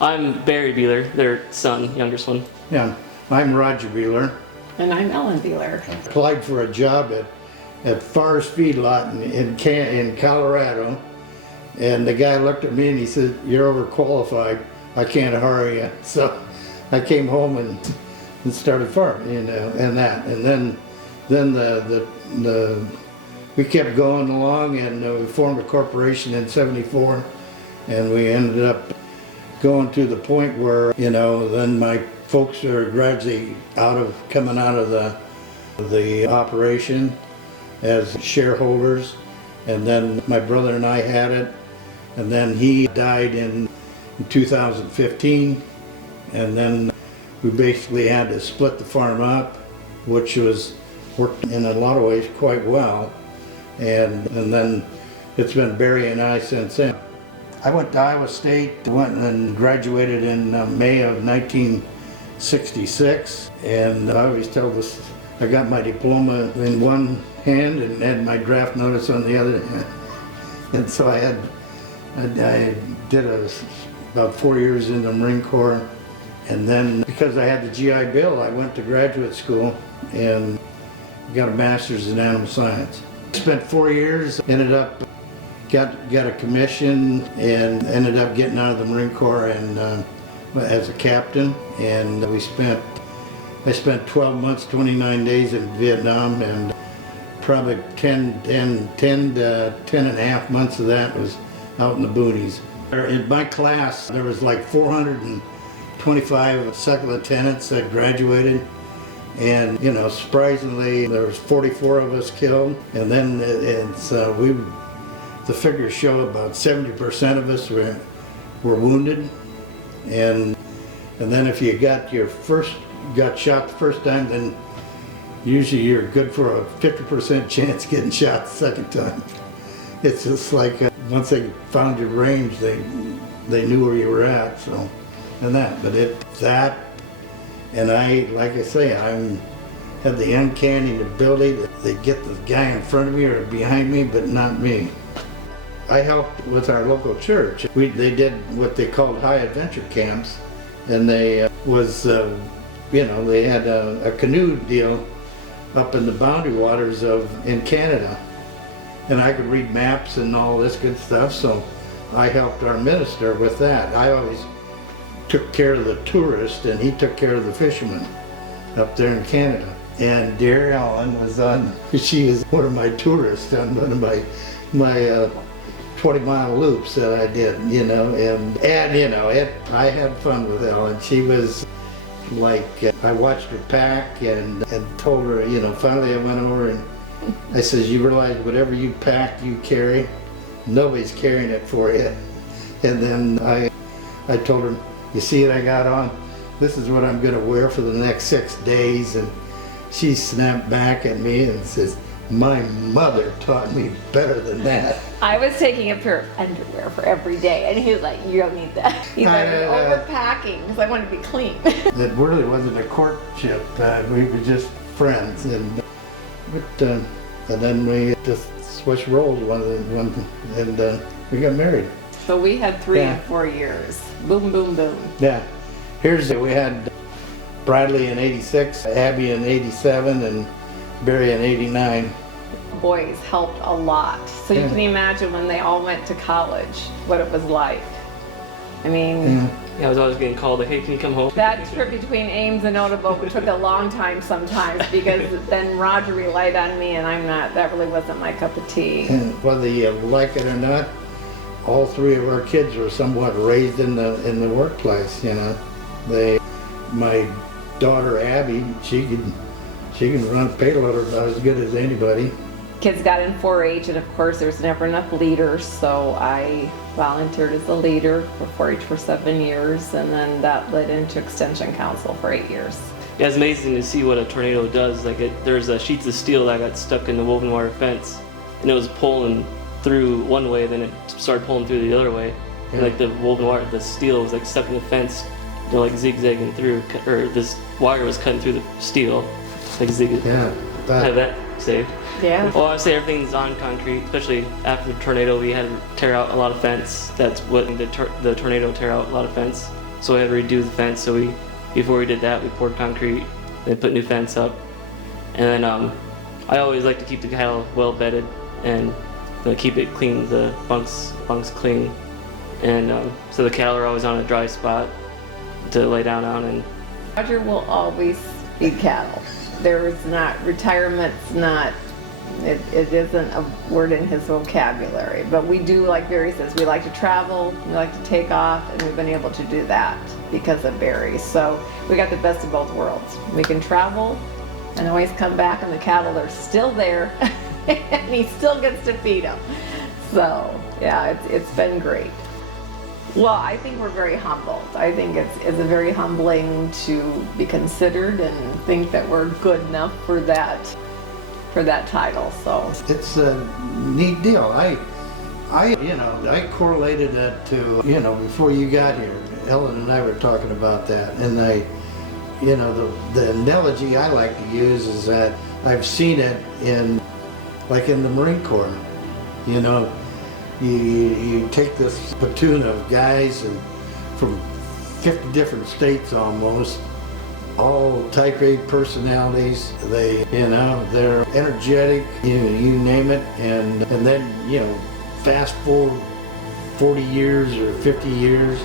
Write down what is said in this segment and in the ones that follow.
I'm Barry Buehler, their son, youngest one. Yeah, I'm Roger Buehler. And I'm Ellen Buehler. Applied for a job at Forest Feedlot in Colorado, and the guy looked at me and he said, "You're overqualified. I can't hire you." So I came home and started farming, and then we kept going along, and we formed a corporation in '74, and we ended up going to the point where, then my folks are gradually coming out of the operation as shareholders, and then my brother and I had it, and then he died in 2015, and then we basically had to split the farm up, which worked in a lot of ways quite well, and then it's been Barry and I since then. I went to Iowa State, went and graduated in May of 1966, and I always tell this, I got my diploma in one hand and had my draft notice on the other hand. And so I did about 4 years in the Marine Corps, and then because I had the GI Bill, I went to graduate school and got a master's in animal science. Spent 4 years, ended up got a commission and ended up getting out of the Marine Corps and as a captain, and I spent 12 months, 29 days in Vietnam, and probably 10 and a half months of that was out in the boonies. In my class, there was like 425 second lieutenants that graduated, and surprisingly, there was 44 of us killed, and then the figures show about 70% of us were wounded, and then if you got shot the first time, then usually you're good for a 50% chance getting shot the second time. It's just like once they found your range, they knew where you were at. So, and I, like I say, had the uncanny ability that they get the guy in front of me or behind me, but not me. I helped with our local church. They did what they called high adventure camps, and they had a canoe deal up in the boundary waters in Canada, and I could read maps and all this good stuff, so I helped our minister with that. I always took care of the tourists, and he took care of the fishermen up there in Canada. And dear Ellen she was one of my tourists on one of my 20-mile loops that I did, I had fun with Ellen. She was like, I watched her pack and told her, finally I went over and I says, "You realize whatever you pack, you carry, nobody's carrying it for you." And then I told her, "You see what I got on? This is what I'm gonna wear for the next 6 days." And she snapped back at me and says, "My mother taught me better than that." I was taking a pair of underwear for every day, and he was like, "You don't need that." He's like, overpacking, because I wanted to be clean. It really wasn't a courtship. We were just friends, and then we just switched roles and we got married. So we had 3 and 4 years. Boom, boom, boom. Yeah. We had Bradley in '86, Abby in '87, and Barry in '89. Boys helped a lot. So you can imagine when they all went to college, what it was like. I mean, Yeah, I was always getting called like, "Hey, can you come home?" that trip between Ames and Odebolt took a long time sometimes, because then Roger relied on me, and that really wasn't my cup of tea. And whether you like it or not, all 3 of our kids were somewhat raised in the workplace. My daughter Abby, she can run a payloader about as good as anybody. Kids got in 4-H, and of course there's never enough leaders, so I volunteered as a leader for 4-H for 7 years, and then that led into Extension Council for 8 years. Yeah, it's amazing to see what a tornado does. There's sheets of steel that got stuck in the woven wire fence, and it was pulling through one way, then it started pulling through the other way. And the woven wire, the steel was stuck in the fence, zigzagging through, or this wire was cutting through the steel, zigzagging. Yeah. Had that saved. Yeah. Well, I say everything's on concrete, especially after the tornado. We had to tear out a lot of fence. That's what the tornado tear out a lot of fence. so we had to redo the fence. So before we did that, we poured concrete, then put new fence up. And then I always like to keep the cattle well bedded and keep it clean, the bunks clean. And so the cattle are always on a dry spot to lay down on. And Roger will always feed cattle. Retirement's not, it isn't a word in his vocabulary, but we do, like Barry says, we like to travel, we like to take off, and we've been able to do that because of Barry. So we got the best of both worlds. We can travel and always come back and the cattle are still there and he still gets to feed them. So yeah, it's been great. Well, I think we're very humbled. I think it's a very humbling to be considered and think that we're good enough for that title. So It's a neat deal. I correlated that to, before you got here, Ellen and I were talking about that, and the analogy I like to use is that I've seen it in the Marine Corps. You take this platoon of guys and from 50 different states almost, all type A personalities. They're energetic, you name it, and then fast forward 40 years or 50 years,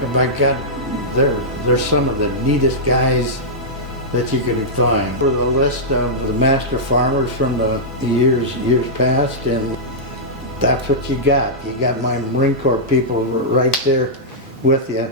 and my God, they're some of the neatest guys that you could find. For the list of the master farmers from the years past, and that's what you got. You got my Marine Corps people right there with you.